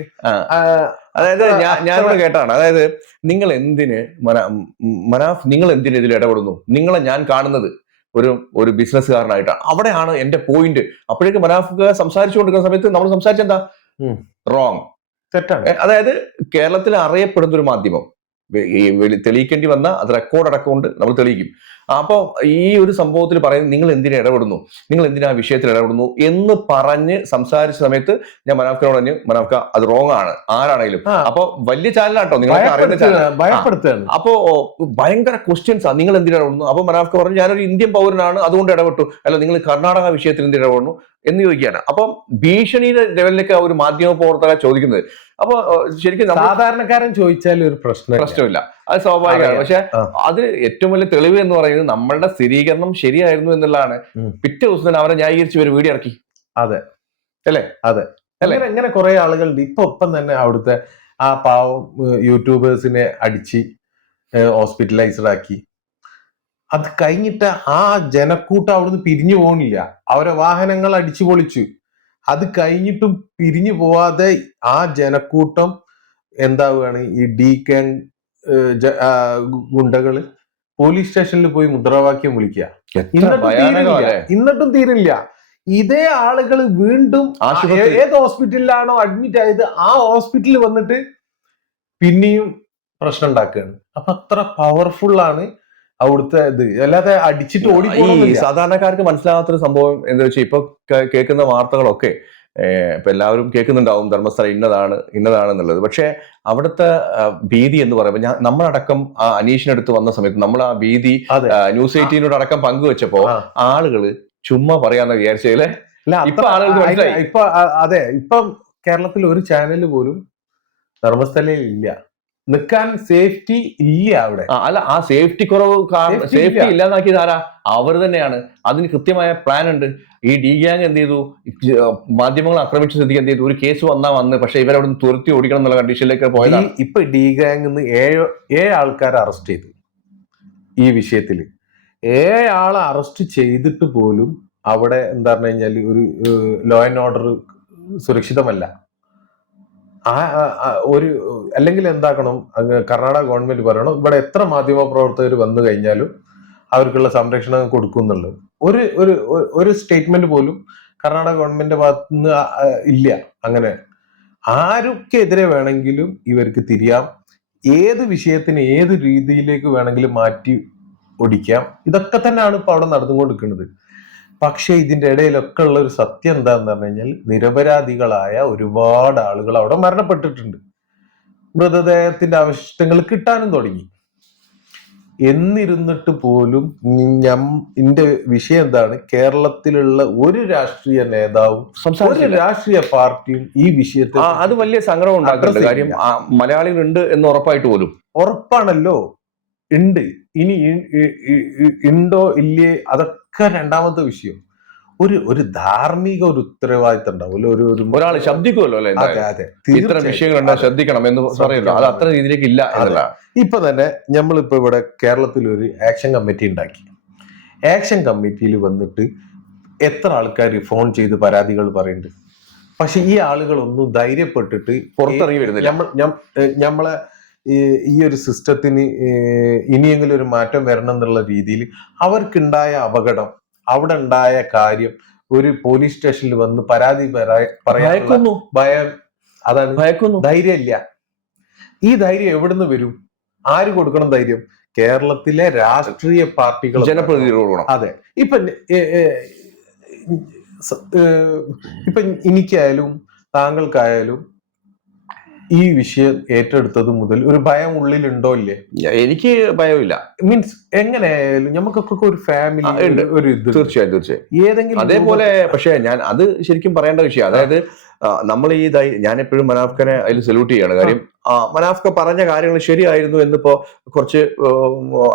അതായത് ഞാൻ ഞാനിവിടെ കേട്ടാണ് അതായത് നിങ്ങൾ എന്തിന് മനാഫ് നിങ്ങൾ എന്തിന് ഇതിൽ ഇടപെടുന്നു? നിങ്ങളെ ഞാൻ കാണുന്നത് ഒരു ഒരു ബിസിനസ്സുകാരനായിട്ടാണ്. അവിടെയാണ് എന്റെ പോയിന്റ്. അപ്പോഴേക്ക് മനാഫ് സംസാരിച്ചു കൊണ്ടിരിക്കുന്ന സമയത്ത് നമ്മൾ സംസാരിച്ചെന്താ. റോങ്
തെറ്റാണ്.
അതായത് കേരളത്തിൽ അറിയപ്പെടുന്ന ഒരു മാധ്യമം. ഈ തെളിയിക്കേണ്ടി വന്ന അത് റെക്കോർഡ് അടക്കമുണ്ട് നമ്മൾ തെളിയിക്കും. അപ്പോൾ ഈ ഒരു സംഭവത്തിൽ പറയുന്നത് നിങ്ങൾ എന്തിനാ ഇടപെടുന്നു? നിങ്ങൾ എന്തിനാ ആ വിഷയത്തിൽ ഇടപെടുന്നു എന്ന് പറഞ്ഞ് സംസാരിച്ച സമയത്ത് ഞാൻ മനാഫ്കിനോട് പറഞ്ഞു മനാഫ്ക അത് റോങ് ആണ്. ആരാണെങ്കിലും. അപ്പൊ വലിയ ചാനലാട്ടോ നിങ്ങൾക്ക് അറിയുന്ന അപ്പോ ഭയങ്കര ക്വസ്റ്റ്യൻസ് ആണ് നിങ്ങൾ എന്തിനാ ഇടപെടുന്നു? അപ്പൊ മനാഫ്ക പറഞ്ഞു ഞാനൊരു ഇന്ത്യൻ പൗരനാണ് അതുകൊണ്ട് ഇടപെട്ടു. അല്ല നിങ്ങൾ കർണാടക വിഷയത്തിൽ എന്തിനാ ഇടപെടുന്നു? എന്ന് ചോദിക്കുകയാണ്. അപ്പം ഭീഷണിയുടെ ലെവലിലേക്ക് ഒരു മാധ്യമ പ്രവർത്തക ചോദിക്കുന്നത് അപ്പൊ ശരിക്കും
സാധാരണക്കാരൻ ചോദിച്ചാൽ ഒരു പ്രശ്നം
പ്രശ്നമില്ല. അത് സ്വാഭാവികമാണ്. പക്ഷെ അത് ഏറ്റവും വലിയ തെളിവ് എന്ന് പറയുന്നത് നമ്മളുടെ സ്ഥിരീകരണം ശരിയായിരുന്നു എന്നുള്ളതാണ്. പിറ്റേ ദിവസം തന്നെ അവരെ ന്യായീകരിച്ച് ഒരു വീഡിയോ ഇറക്കി. അതെ. അല്ലേ?
അല്ലെ? അങ്ങനെ കുറെ ആളുകളുണ്ട്. ഇപ്പൊ ഒപ്പം തന്നെ അവിടുത്തെ ആ പാവം യൂട്യൂബേഴ്സിനെ അടിച്ച് ഹോസ്പിറ്റലൈസ്ഡ് ആക്കി. അത് കഴിഞ്ഞിട്ട് ആ ജനക്കൂട്ടം അവിടുന്ന് പിരിഞ്ഞു പോകണില്ല അവരെ വാഹനങ്ങൾ അടിച്ചു പൊളിച്ചു. അത് കഴിഞ്ഞിട്ടും പിരിഞ്ഞു പോവാതെ ആ ജനക്കൂട്ടം എന്താവുകയാണ്? ഈ ഡി കെ ഏഹ്, ജ- ആ, ഗു- ഗുണ്ടകൾ പോലീസ് സ്റ്റേഷനിൽ പോയി മുദ്രാവാക്യം വിളിക്കുക. എന്നിട്ടും തീരില്ല. തീരില്ല. ഇതേ ആളുകൾ വീണ്ടും ഏത് ഹോസ്പിറ്റലിലാണോ അഡ്മിറ്റ് ആയത് ആ ഹോസ്പിറ്റലിൽ വന്നിട്ട് പിന്നെയും പ്രശ്നം ഉണ്ടാക്കുകയാണ്. അപ്പൊ അത്ര പവർഫുൾ ആണ് അവിടുത്തെ ഇത്. അല്ലാതെ അടിച്ചിട്ട്
ഈ
ഓടിപ്പോകുന്നില്ല
സാധാരണക്കാർക്ക് മനസ്സിലാകാത്തൊരു സംഭവം എന്താ വെച്ചാൽ ഇപ്പൊ കേൾക്കുന്ന വാർത്തകളൊക്കെ ഇപ്പൊ എല്ലാവരും കേൾക്കുന്നുണ്ടാവും ധർമ്മസ്ഥലം ഇന്നതാണ് ഇന്നതാണ് എന്നുള്ളത് പക്ഷേ അവിടുത്തെ ഭീതി എന്ന് പറയുമ്പോൾ ഞാൻ നമ്മളടക്കം ആ അനീഷിനടുത്ത് വന്ന സമയത്ത് നമ്മൾ ആ ഭീതി ന്യൂസ് എയ്റ്റീനോട് അടക്കം പങ്കുവെച്ചപ്പോ. ആളുകൾ ചുമ്മാ പറയാന്ന്
വിചാരിച്ചതിൽ അത്ര-
ഇപ്പൊ ആളുകൾക്ക് മനസ്സിലായി.
ഇപ്പൊ അതെ. ഇപ്പം കേരളത്തിൽ ഒരു ചാനൽ പോലും ധർമ്മസ്ഥലയിൽ ഇല്ല. നിൽക്കാൻ സേഫ്റ്റി ഇല്ല അവിടെ.
ആ, അല്ല ആ സേഫ്റ്റി കുറവ് സേഫ്റ്റി
ഇല്ല.
ഇല്ലാതാക്കിയത് ആരാ? അവർ തന്നെയാണ്. അതിന് കൃത്യമായ പ്ലാൻ ഉണ്ട്. ഈ ഡി ഗ്യാങ് എന്ത് ചെയ്തു? മാധ്യമങ്ങൾ ആക്രമിച്ച സ്ഥിതിക്ക് എന്ത് ചെയ്തു? ഒരു കേസ് വന്നാ വന്ന് പക്ഷെ ഇവരവിടെ നിന്ന് തുരത്തി ഓടിക്കണം എന്നുള്ള കണ്ടീഷനിലേക്ക് പോയതാണ്
ഈ- ഇപ്പൊ ഡി ഗാങ് ഏഴ് ഏഴ് ആൾക്കാരെ അറസ്റ്റ് ചെയ്തു. ഈ വിഷയത്തിൽ ഏഴ് ആളെ അറസ്റ്റ് ചെയ്തിട്ട് പോലും അവിടെ എന്താ പറഞ്ഞു കഴിഞ്ഞാൽ ഒരു ലോ ആൻഡ് ഓർഡർ സുരക്ഷിതമല്ല. ആ ഒരു അല്ലെങ്കിൽ എന്താക്കണം കർണാടക ഗവൺമെന്റ് പറയണം ഇവിടെ എത്ര മാധ്യമ പ്രവർത്തകർ വന്നു കഴിഞ്ഞാലും അവർക്കുള്ള സംരക്ഷണം കൊടുക്കും എന്നുള്ളത് ഒരു ഒരു ഒരു- സ്റ്റേറ്റ്മെന്റ് പോലും കർണാടക ഗവൺമെന്റിന്റെ ഭാഗത്ത് നിന്ന് ഇല്ല. അങ്ങനെ ആർക്കെതിരെ വേണമെങ്കിലും ഇവർക്ക് തിരിയാം. ഏത് വിഷയത്തിന് ഏത് രീതിയിലേക്ക് വേണമെങ്കിലും മാറ്റി ഒടിക്കാം. ഇതൊക്കെ തന്നെയാണ് ഇപ്പൊ അവിടെ നടന്നുകൊണ്ടിരിക്കുന്നത്. പക്ഷെ ഇതിന്റെ ഇടയിലൊക്കെ ഉള്ള ഒരു സത്യം എന്താന്ന് പറഞ്ഞു കഴിഞ്ഞാൽ നിരപരാധികളായ ഒരുപാട് ആളുകൾ അവിടെ മരണപ്പെട്ടിട്ടുണ്ട് മൃതദേഹത്തിന്റെ അവശിഷ്ടങ്ങൾ കിട്ടാനും തുടങ്ങി എന്നിരുന്നിട്ട് പോലും ഞം എന്റെ വിഷയം എന്താണ് കേരളത്തിലുള്ള ഒരു രാഷ്ട്രീയ നേതാവും ഒരു രാഷ്ട്രീയ പാർട്ടിയും ഈ
വിഷയത്തിൽ അത് വലിയ സങ്കടം ഉണ്ടാക്കുന്നുണ്ട് കാര്യം മലയാളികൾ ഉണ്ട് എന്ന് ഉറപ്പായിട്ട് പോലും
ഉറപ്പാണല്ലോ ഉണ്ട് ഇനി ഉണ്ടോ ഇല്ലേ അതൊക്കെ രണ്ടാമത്തെ വിഷയം. ഒരു ഒരു ധാർമ്മിക ഒരു ഉത്തരവാദിത്തം ഉണ്ടാവുമല്ലോ ഒരു ഒരു
ഒരാൾ ശബ്ദിക്കുമല്ലോ അല്ലെ
അതെ അതെ.
ഇത്തരം
വിഷയങ്ങൾ
ശ്രദ്ധിക്കണം എന്ന് പറയുമല്ലോ അത് അത്ര രീതിയിലേക്ക് ഇല്ല എന്നല്ല.
ഇപ്പൊ തന്നെ നമ്മളിപ്പോ ഇവിടെ കേരളത്തിൽ ഒരു ആക്ഷൻ കമ്മിറ്റി ഉണ്ടാക്കി. ആക്ഷൻ കമ്മിറ്റിയിൽ വന്നിട്ട് എത്ര ആൾക്കാർ ഫോൺ ചെയ്ത് പരാതികൾ പറയുന്നുണ്ട്? പക്ഷെ ഈ ആളുകളൊന്നും ധൈര്യപ്പെട്ടിട്ട്
പുറത്തിറങ്ങി വരുന്നില്ല.
നമ്മൾ ഞമ്മളെ ഈ ഒരു സിസ്റ്റത്തിന് ഇനിയെങ്കിലും ഒരു മാറ്റം വരണം എന്നുള്ള രീതിയിൽ അവർക്കുണ്ടായ അപകടം അവിടെ ഉണ്ടായ കാര്യം ഒരു പോലീസ് സ്റ്റേഷനിൽ വന്ന് പരാതി
പറയുന്നു
ഭയം അതാണ്
ഭയക്കുന്നു.
ധൈര്യമില്ല. ഈ ധൈര്യം എവിടുന്ന് വരും? ആര് കൊടുക്കണം ധൈര്യം? കേരളത്തിലെ രാഷ്ട്രീയ പാർട്ടികൾ
ജനപ്രതിനിധികൾ കൊടുക്കണം.
അതെ. ഇപ്പൊ ഇപ്പൊ എനിക്കായാലും താങ്കൾക്കായാലും ഈ വിഷയം ഏറ്റെടുത്തത് മുതൽ ഒരു ഭയം ഉള്ളിലുണ്ടോ ഇല്ലേ?
എനിക്ക് ഭയമില്ല.
മീൻസ് എങ്ങനെയായാലും നമുക്കൊക്കെ ഒരു ഫാമിലി ഒരു ഇത്.
തീർച്ചയായും തീർച്ചയായും.
ഏതെങ്കിലും
അതേപോലെ പക്ഷെ ഞാൻ അത് ശരിക്കും പറയേണ്ട വിഷയം. അതായത് നമ്മൾ ഈ ഇതായി ഞാൻ എപ്പോഴും മനാഫ്കനെ അതിൽ സല്യൂട്ട് ചെയ്യാണ്. കാര്യം മനാഫ്ക പറഞ്ഞ കാര്യങ്ങൾ ശരിയായിരുന്നു എന്നിപ്പോ കുറച്ച്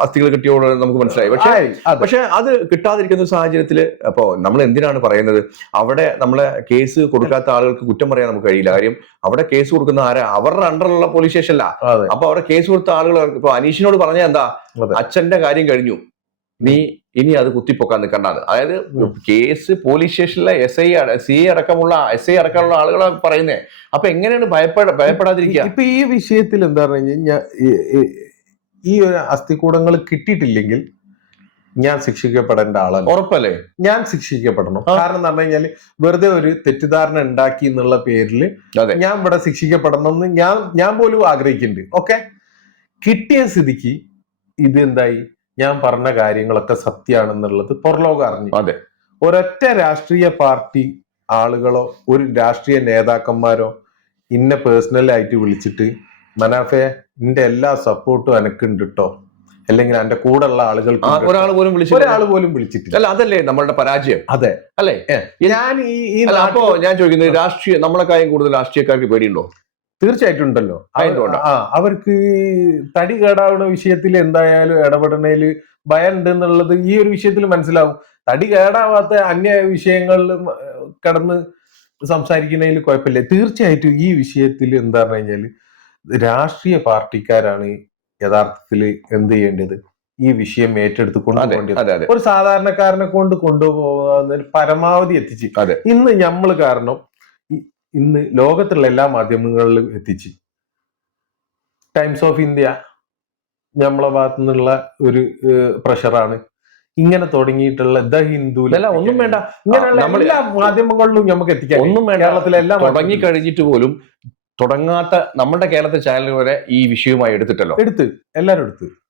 അസ്ഥികൾ കിട്ടിയോട് നമുക്ക് മനസ്സിലായി. പക്ഷേ പക്ഷെ അത് കിട്ടാതിരിക്കുന്ന സാഹചര്യത്തിൽ അപ്പോ നമ്മൾ എന്തിനാണ് പറയുന്നത്? അവിടെ നമ്മളെ കേസ് കൊടുക്കാത്ത ആളുകൾക്ക് കുറ്റം പറയാൻ നമുക്ക് കഴിയില്ല. കാര്യം അവിടെ കേസ് കൊടുക്കുന്ന ആരാ? അവരുടെ അണ്ടറിലുള്ള പോലീസ് സ്റ്റേഷനല്ല അപ്പൊ അവിടെ കേസ് കൊടുത്ത ആളുകൾ ഇപ്പൊ അനീഷിനോട് പറഞ്ഞ എന്താ? അച്ഛന്റെ കാര്യം കഴിഞ്ഞു. നീ ഇനി അത് കുത്തിപ്പൊക്കാൻ നിൽക്കേണ്ടത് അതായത് കേസ് പോലീസ് സ്റ്റേഷനിലെ എസ് ഐ സി ഐ അടക്കമുള്ള എസ് ഐ അടക്കമുള്ള ആളുകളെ പറയുന്നേ. അപ്പൊ എങ്ങനെയാണ് ഭയപ്പെട ഭയപ്പെടാതിരിക്കുക
ഇപ്പൊ ഈ വിഷയത്തിൽ എന്താ പറഞ്ഞു കഴിഞ്ഞാൽ ഈ ഒരു അസ്ഥികൂടങ്ങൾ കിട്ടിയിട്ടില്ലെങ്കിൽ ഞാൻ ശിക്ഷിക്കപ്പെടേണ്ട ആളല്ല.
ഉറപ്പല്ലേ?
ഞാൻ ശിക്ഷിക്കപ്പെടണം. കാരണം എന്ന് പറഞ്ഞു കഴിഞ്ഞാൽ വെറുതെ ഒരു തെറ്റിദ്ധാരണ ഉണ്ടാക്കി എന്നുള്ള പേരിൽ ഞാൻ ഇവിടെ ശിക്ഷിക്കപ്പെടണം എന്ന് ഞാൻ ഞാൻ പോലും ആഗ്രഹിക്കുന്നുണ്ട്. ഓക്കെ? കിട്ടിയ സ്ഥിതിക്ക് ഇത് എന്തായി? ഞാൻ പറഞ്ഞ കാര്യങ്ങളൊക്കെ സത്യമാണെന്നുള്ളത് പുറലോകം അറിഞ്ഞു.
അതെ.
ഒരൊറ്റ രാഷ്ട്രീയ പാർട്ടി ആളുകളോ ഒരു രാഷ്ട്രീയ നേതാക്കന്മാരോ ഇന്നെ പേഴ്സണലായിട്ട് വിളിച്ചിട്ട് മനാഫെ നിന്റെ എല്ലാ സപ്പോർട്ടും എനക്കുണ്ട് കേട്ടോ അല്ലെങ്കിൽ എന്റെ കൂടെ ഉള്ള
ആളുകൾ ഒരാൾ പോലും വിളിച്ചു
ഒരാൾ പോലും വിളിച്ചിട്ടില്ല.
അല്ല അതല്ലേ നമ്മളുടെ പരാജയം?
അതെ.
അല്ലേ?
ഞാൻ ഈ
അപ്പോ ഞാൻ ചോദിക്കുന്നത് രാഷ്ട്രീയ നമ്മളെക്കായും കൂടുതൽ രാഷ്ട്രീയക്കാർക്ക് പേടിയുണ്ടോ?
തീർച്ചയായിട്ടും ഉണ്ടല്ലോ. അവർക്ക് തടി കേടാവുന്ന വിഷയത്തിൽ എന്തായാലും ഇടപെടണേൽ ഭയം ഉണ്ട് എന്നുള്ളത് ഈ ഒരു വിഷയത്തിൽ മനസ്സിലാവും. തടി കേടാവാത്ത അന്യ വിഷയങ്ങളിൽ കടന്ന് സംസാരിക്കുന്നതിൽ കുഴപ്പമില്ല. തീർച്ചയായിട്ടും ഈ വിഷയത്തിൽ എന്താ പറഞ്ഞു കഴിഞ്ഞാൽ രാഷ്ട്രീയ പാർട്ടിക്കാരാണ് യഥാർത്ഥത്തിൽ എന്ത് ചെയ്യേണ്ടത്? ഈ വിഷയം ഏറ്റെടുത്ത് കൊണ്ടുപോകേണ്ടത് ഒരു സാധാരണക്കാരനെ കൊണ്ട് കൊണ്ടുപോകുന്ന പരമാവധി എത്തിച്ച്. ഇന്ന് നമ്മൾ കാരണം ഇന്ന് ലോകത്തുള്ള എല്ലാ മാധ്യമങ്ങളിലും എത്തിച്ച്. ടൈംസ് ഓഫ് ഇന്ത്യ നമ്മളെ ഭാഗത്തു നിന്നുള്ള ഒരു പ്രഷറാണ്. ഇങ്ങനെ തുടങ്ങിയിട്ടുള്ള ദ ഹിന്ദു
അല്ല ഒന്നും വേണ്ട.
ഇങ്ങനെയുള്ള എല്ലാ മാധ്യമങ്ങളിലും നമുക്ക് എത്തിക്കാം
ഒന്നും വേണ്ട.
കേരളത്തിലെ എല്ലാ
തുടങ്ങി കഴിഞ്ഞിട്ട് പോലും തുടങ്ങാത്ത നമ്മുടെ കേരളത്തിലെ ചാനൽ വരെ ഈ വിഷയവുമായി എടുത്തിട്ടല്ലോ?
എടുത്ത്. എല്ലാരും എടുത്ത്.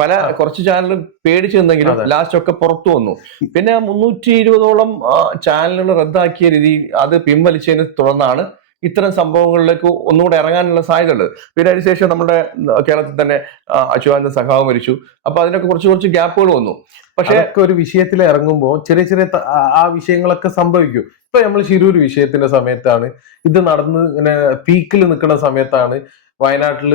പല കുറച്ച് ചാനലും പേടിച്ചു നിന്നെങ്കിലും ലാസ്റ്റ് ഒക്കെ പുറത്തു വന്നു. പിന്നെ മുന്നൂറ്റി ഇരുപതോളം ചാനലുകൾ റദ്ദാക്കിയ രീതി അത് പിൻവലിച്ചതിനെ തുടർന്നാണ് ഇത്തരം സംഭവങ്ങളിലേക്ക് ഒന്നുകൂടെ ഇറങ്ങാനുള്ള സാധ്യത ഉള്ളത് പിന്നെ അതിനുശേഷം നമ്മുടെ കേരളത്തിൽ തന്നെ അച്യുതാനന്ദ സഖാവ് മരിച്ചു. അപ്പൊ അതിനൊക്കെ കുറച്ച് കുറച്ച് ഗ്യാപ്പുകൾ വന്നു. പക്ഷേ
ഒക്കെ ഒരു വിഷയത്തിൽ ഇറങ്ങുമ്പോൾ ചെറിയ ചെറിയ ആ- ആ വിഷയങ്ങളൊക്കെ സംഭവിക്കും. ഇപ്പൊ നമ്മൾ ശിരൂർ വിഷയത്തിന്റെ സമയത്താണ് ഇത് നടന്ന് ഇങ്ങനെ പീക്കിൽ നിൽക്കുന്ന സമയത്താണ് വയനാട്ടിൽ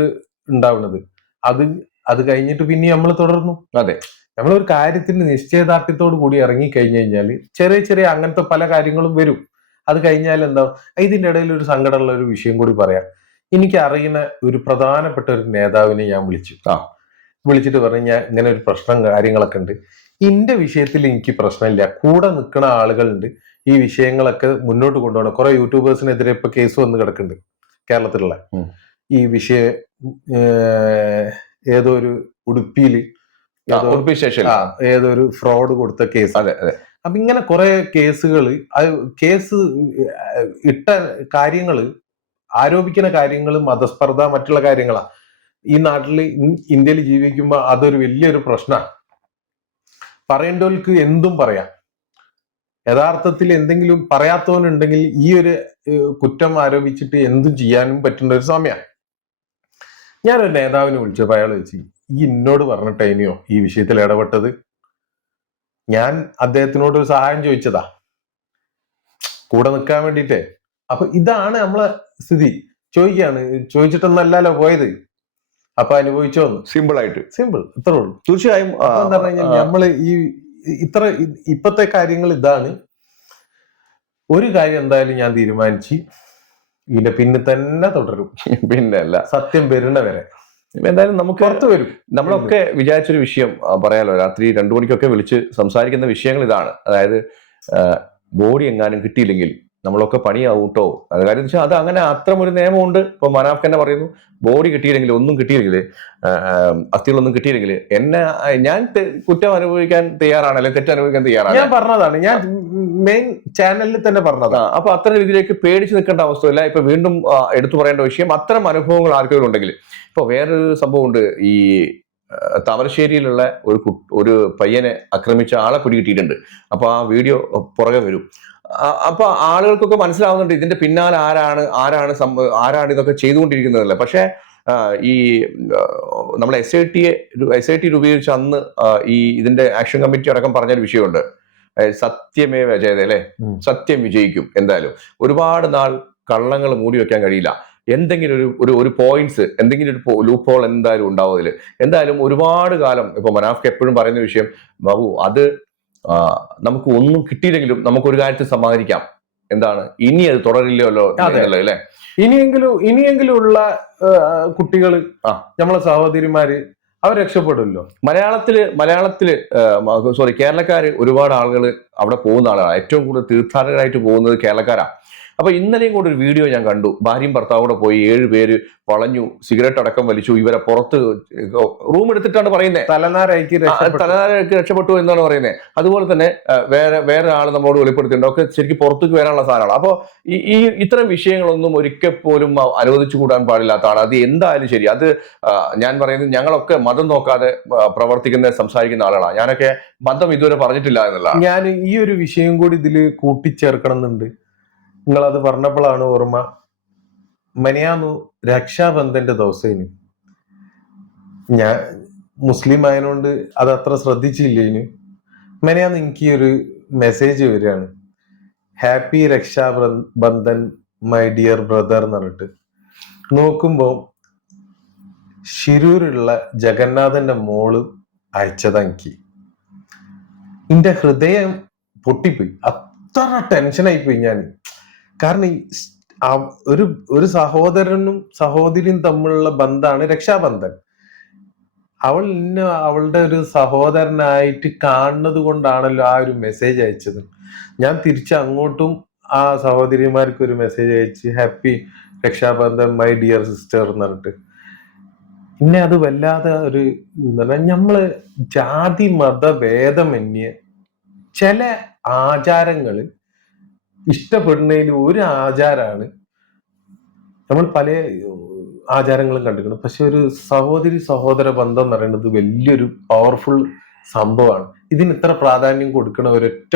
ഉണ്ടാവുന്നത്. അത് അത് കഴിഞ്ഞിട്ട് പിന്നെ നമ്മൾ തുടർന്നു.
അതെ.
നമ്മൾ ഒരു കാര്യത്തിന്റെ നിശ്ചയദാർഢ്യത്തോട് കൂടി ഇറങ്ങി കഴിഞ്ഞു കഴിഞ്ഞാൽ ചെറിയ ചെറിയ അങ്ങനത്തെ പല കാര്യങ്ങളും വരും. അത് കഴിഞ്ഞാൽ എന്താ ഇതിന്റെ ഇടയിൽ ഒരു സങ്കടമുള്ള ഒരു വിഷയം കൂടി പറയാം. എനിക്ക് അറിയുന്ന ഒരു പ്രധാനപ്പെട്ട ഒരു നേതാവിനെ ഞാൻ വിളിച്ചു.
ആ.
വിളിച്ചിട്ട് പറഞ്ഞു ഞാൻ ഇങ്ങനെ ഒരു പ്രശ്നം കാര്യങ്ങളൊക്കെ ഉണ്ട്. ഇന്റെ വിഷയത്തിൽ എനിക്ക് പ്രശ്നമില്ല. കൂടെ നിൽക്കുന്ന ആളുകളുണ്ട്. ഈ വിഷയങ്ങളൊക്കെ മുന്നോട്ട് കൊണ്ടുപോകണം. കുറെ യൂട്യൂബേഴ്സിനെതിരെ ഇപ്പൊ കേസ് വന്ന് കിടക്കുന്നുണ്ട് കേരളത്തിലുള്ള. ഈ വിഷയ ഏതോ ഒരു ഉടുപ്പിയിൽ ഏതോ
ഉറുപ്പി
ഏതോ ഒരു ഫ്രോഡ് കൊടുത്ത കേസ്
അതെ അതെ.
അപ്പൊ ഇങ്ങനെ കുറെ കേസുകൾ കേസ് ഇട്ട കാര്യങ്ങൾ ആരോപിക്കുന്ന കാര്യങ്ങൾ മതസ്പർദ്ധ മറ്റുള്ള കാര്യങ്ങളാ ഈ നാട്ടിൽ ഇന്ത്യയിൽ ജീവിക്കുമ്പോൾ അതൊരു വലിയൊരു പ്രശ്നമാണ് പറയേണ്ടവർക്ക് എന്തും പറയാം. യഥാർത്ഥത്തിൽ എന്തെങ്കിലും പറയാത്തവനുണ്ടെങ്കിൽ ഈ ഒരു കുറ്റം ആരോപിച്ചിട്ട് എന്തും ചെയ്യാനും പറ്റുന്ന ഒരു സമയമാണ് ഞാനൊരു നേതാവിനെ വിളിച്ചപ്പോൾ അയാൾ വെച്ച് ഈ എന്നോട് പറഞ്ഞിട്ടേനെയോ ഈ വിഷയത്തിൽ ഇടപെട്ടത്? ഞാൻ അദ്ദേഹത്തിനോട് ഒരു സഹായം ചോദിച്ചതാ. കൂടെ നിൽക്കാൻ വേണ്ടിട്ടേ അപ്പൊ ഇതാണ് നമ്മളെ സ്ഥിതി. ചോദിക്കാണ് ചോദിച്ചിട്ടൊന്നല്ലല്ലോ പോയത്? അപ്പൊ അനുഭവിച്ചോ
സിമ്പിൾ ആയിട്ട്.
സിമ്പിൾ ഇത്രേ ഉള്ളൂ.
തീർച്ചയായും
എന്താ പറഞ്ഞു നമ്മൾ ഈ ഇത്ര ഇപ്പത്തെ കാര്യങ്ങൾ ഇതാണ്. ഒരു കാര്യം എന്തായാലും ഞാൻ തീരുമാനിച്ച് ഇതിന്റെ പിന്നെ തന്നെ തുടരും.
പിന്നെ അല്ല
സത്യം വരുന്ന വരെ
എന്തായാലും നമുക്ക്
പുറത്തു വരും.
നമ്മളൊക്കെ വിചാരിച്ചൊരു വിഷയം പറയാലോ. രാത്രി രണ്ടു മണിക്കൊക്കെ വിളിച്ച് സംസാരിക്കുന്ന വിഷയങ്ങൾ ഇതാണ്. അതായത് ബോഡി എങ്ങാനും കിട്ടിയില്ലെങ്കിൽ നമ്മളൊക്കെ പണിയാവും കേട്ടോ അത് കാര്യം വെച്ചാൽ അത് അങ്ങനെ അത്തരം ഒരു നിയമമുണ്ട്. ഇപ്പൊ മനാഫ് തന്നെ പറയുന്നു ബോഡി കിട്ടിയില്ലെങ്കിൽ ഒന്നും കിട്ടിയില്ലെങ്കിൽ അസ്ഥികളൊന്നും കിട്ടിയില്ലെങ്കിൽ എന്നെ ഞാൻ കുറ്റം അനുഭവിക്കാൻ തയ്യാറാണ് അല്ലെങ്കിൽ തെറ്റ് അനുഭവിക്കാൻ തയ്യാറാണ്.
ഞാൻ പറഞ്ഞതാണ്. ഞാൻ മെയിൻ ചാനലിൽ തന്നെ പറഞ്ഞത്.
അപ്പൊ അത്തരം രീതിയിലേക്ക് പേടിച്ച് നിൽക്കേണ്ട അവസ്ഥയില്ല. ഇപ്പൊ വീണ്ടും എടുത്തു പറയേണ്ട വിഷയം അത്തരം അനുഭവങ്ങൾ ആർക്കെങ്കിലും ഉണ്ടെങ്കിൽ ഇപ്പൊ വേറൊരു സംഭവമുണ്ട്. ഈ തമരശ്ശേരിയിലുള്ള ഒരു ഒരു പയ്യനെ ആക്രമിച്ച ആളെ പിടികിട്ടിയിട്ടുണ്ട് അപ്പൊ ആ വീഡിയോ പുറകെ വരും. അപ്പൊ ആളുകൾക്കൊക്കെ മനസ്സിലാവുന്നുണ്ട് ഇതിന്റെ പിന്നാലെ ആരാണ് ആരാണ് ആരാണ് ഇതൊക്കെ ചെയ്തുകൊണ്ടിരിക്കുന്നതല്ലേ പക്ഷേ ഈ നമ്മുടെ നമ്മളെ എസ് ഐ ടിയെ എസ് ഐ ടി രൂപീകരിച്ച അന്ന് ഈ ഇതിന്റെ ആക്ഷൻ കമ്മിറ്റി അടക്കം പറഞ്ഞൊരു വിഷയമുണ്ട്. സത്യമേവ ജയതേ അല്ലെ? സത്യം വിജയിക്കും എന്തായാലും. ഒരുപാട് നാൾ കള്ളങ്ങൾ മൂടി വെക്കാൻ കഴിയില്ല. എന്തെങ്കിലും ഒരു ഒരു ഒരു പോയിന്റ്സ് എന്തെങ്കിലും ഒരു ലൂപ്പ് ഹോൾ എന്തായാലും ഉണ്ടാവും അതിൽ എന്തായാലും ഒരുപാട് കാലം ഇപ്പൊ മനാഫ്ക്ക് എപ്പോഴും പറയുന്ന വിഷയം ബാബു അത് നമുക്ക് ഒന്നും കിട്ടിയില്ലെങ്കിലും നമുക്ക് ഒരു കാര്യത്തിൽ സമാധാനിക്കാം എന്താണ്? ഇനി അത് തുടരില്ലല്ലോ അല്ലേ
ഇനിയെങ്കിലും ഇനിയെങ്കിലും ഉള്ള കുട്ടികൾ
ആ.
നമ്മളെ സഹോദരിമാര് അവർ രക്ഷപ്പെടുമല്ലോ.
മലയാളത്തിൽ മലയാളത്തിൽ സോറി കേരളക്കാര് ഒരുപാട് ആളുകൾ അവിടെ പോകുന്ന ആളാണ്. ഏറ്റവും കൂടുതൽ തീർത്ഥാടകരായിട്ട് പോകുന്നത് കേരളക്കാരാ. അപ്പൊ ഇന്നലെയും കൂടെ ഒരു വീഡിയോ ഞാൻ കണ്ടു. ഭാര്യയും ഭർത്താവും കൂടെ പോയി ഏഴ് പേര് വളഞ്ഞു സിഗരറ്റ് അടക്കം വലിച്ചു ഇവരെ പുറത്ത് റൂം എടുത്തിട്ടാണ് പറയുന്നത്
തലനാരയക്ക് രക്ഷപ്പെട്ടു.
തലനാരൊക്കെ രക്ഷപ്പെട്ടു എന്നാണ് പറയുന്നത് അതുപോലെ തന്നെ വേറെ വേറെ ആൾ നമ്മളോട് വെളിപ്പെടുത്തിയിട്ടുണ്ട്. ഒക്കെ ശരിക്കും പുറത്തേക്ക് വരാനുള്ള സാധനമാണ്. അപ്പോൾ ഈ ഇത്തരം വിഷയങ്ങളൊന്നും ഒരിക്കൽ പോലും അനുവദിച്ചു കൂടാൻ പാടില്ലാത്തതാണ് അത് എന്തായാലും ശരി. അത് ഞാൻ പറയുന്നത് ഞങ്ങളൊക്കെ മതം നോക്കാതെ പ്രവർത്തിക്കുന്ന സംസാരിക്കുന്ന ആളുകളാണ് ഞാനൊക്കെ മതം ഇതുവരെ പറഞ്ഞിട്ടില്ല എന്നുള്ള
ഞാൻ ഈ ഒരു വിഷയം കൂടി ഇതിൽ കൂട്ടിച്ചേർക്കണം എന്നുണ്ട് നിങ്ങൾ അത് പറഞ്ഞപ്പോഴാണ് ഓർമ്മ. മനിയാന്നു രക്ഷാബന്ധന്റെ ദിവസേനു. ഞാൻ മുസ്ലിം ആയതുകൊണ്ട് അത് അത്ര ശ്രദ്ധിച്ചില്ലേനു. മനിയാന്ന് എനിക്ക് ഒരു മെസ്സേജ് വരികയാണ്. Happy Rakshabandhan my dear brother എന്ന് പറഞ്ഞിട്ട്. നോക്കുമ്പോൾ ശിരൂരുള്ള ജഗന്നാഥന്റെ മോൾ അയച്ചതാ എനിക്ക്. എന്റെ ഹൃദയം പൊട്ടിപ്പോയി. അത്ര ടെൻഷൻ പോയി ഞാൻ കാരണം ഒരു ഒരു സഹോദരനും സഹോദരിയും തമ്മിലുള്ള ബന്ധമാണ് രക്ഷാബന്ധൻ. അവൾ ഇന്ന അവളുടെ ഒരു സഹോദരനായിട്ട് കാണുന്നത് കൊണ്ടാണല്ലോ ആ ഒരു മെസ്സേജ് അയച്ചത്. ഞാൻ തിരിച്ച് അങ്ങോട്ടും ആ സഹോദരിമാർക്ക് ഒരു മെസ്സേജ് അയച്ച് happy Rakshabandhan my dear sister എന്ന് പറഞ്ഞിട്ട്. പിന്നെ അത് വല്ലാതെ ഒരു നമ്മൾ ജാതി മത ഭേദമന്യേ ചില ആചാരങ്ങൾ ഇഷ്ടപ്പെടുന്നതിൽ ഒരു ആചാരമാണ് നമ്മൾ പല ആചാരങ്ങളും കണ്ടിട്ടുണ്ട്. പക്ഷെ ഒരു സഹോദരി സഹോദര ബന്ധം എന്ന് പറയുന്നത് വലിയൊരു പവർഫുൾ സംഭവമാണ്. ഇതിന് ഇത്ര പ്രാധാന്യം കൊടുക്കുന്ന ഒരൊറ്റ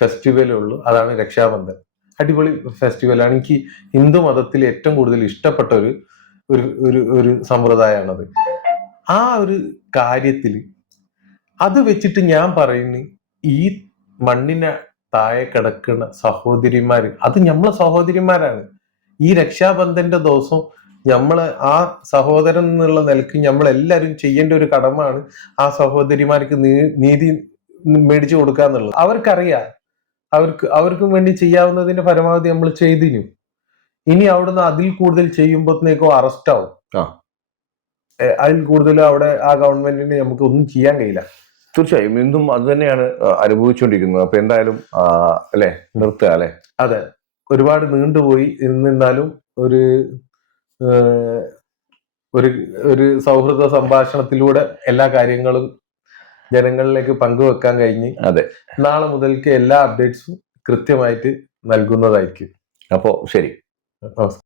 ഫെസ്റ്റിവലേ ഉള്ളൂ. അതാണ് രക്ഷാബന്ധൻ. അടിപൊളി ഫെസ്റ്റിവലാണ് എനിക്ക് ഹിന്ദു മതത്തിൽ ഏറ്റവും കൂടുതൽ ഇഷ്ടപ്പെട്ട ഒരു ഒരു ഒരു ഒരു സമ്പ്രദായമാണത്. ആ ഒരു കാര്യത്തിൽ അത് വെച്ചിട്ട് ഞാൻ പറയുന്നു ഈ മണ്ണിന് താഴെ കിടക്കുന്ന സഹോദരിമാര്. അത് നമ്മളെ സഹോദരിമാരാണ്. ഈ രക്ഷാബന്ധന്റെ ദിവസം നമ്മൾ ആ സഹോദരൻ എന്നുള്ള നിലയ്ക്ക് നമ്മൾ എല്ലാവരും ചെയ്യേണ്ട ഒരു കടമാണ് ആ സഹോദരിമാർക്ക് നീതി മേടിച്ചു കൊടുക്കുക എന്നുള്ളത്. അവർക്കറിയാം. അവർക്ക് അവർക്കും വേണ്ടി ചെയ്യാവുന്നതിന്റെ പരമാവധി നമ്മൾ ചെയ്തിനു. ഇനി അവിടുന്ന് അതിൽ കൂടുതൽ ചെയ്യുമ്പോഴത്തേക്കും അറസ്റ്റ് ആവും. അതിൽ കൂടുതൽ അവിടെ ആ ഗവൺമെന്റിന് നമുക്ക് ഒന്നും ചെയ്യാൻ കഴിയില്ല.
തീർച്ചയായും. ഇന്നും അത് തന്നെയാണ് അനുഭവിച്ചുകൊണ്ടിരിക്കുന്നത്. അപ്പൊ എന്തായാലും അല്ലെ? നിർത്തുക അല്ലെ?
അതെ. ഒരുപാട് നീണ്ടുപോയി എന്നിരുന്നാലും ഒരു ഒരു ഒരു സൗഹൃദ സംഭാഷണത്തിലൂടെ എല്ലാ കാര്യങ്ങളും ജനങ്ങളിലേക്ക് പങ്കുവെക്കാൻ കഴിഞ്ഞ്
അതെ.
നാളെ മുതൽക്ക് എല്ലാ അപ്ഡേറ്റ്സും കൃത്യമായിട്ട് നൽകുന്നതായിരിക്കും.
അപ്പോ ശരി.
നമസ്കാരം.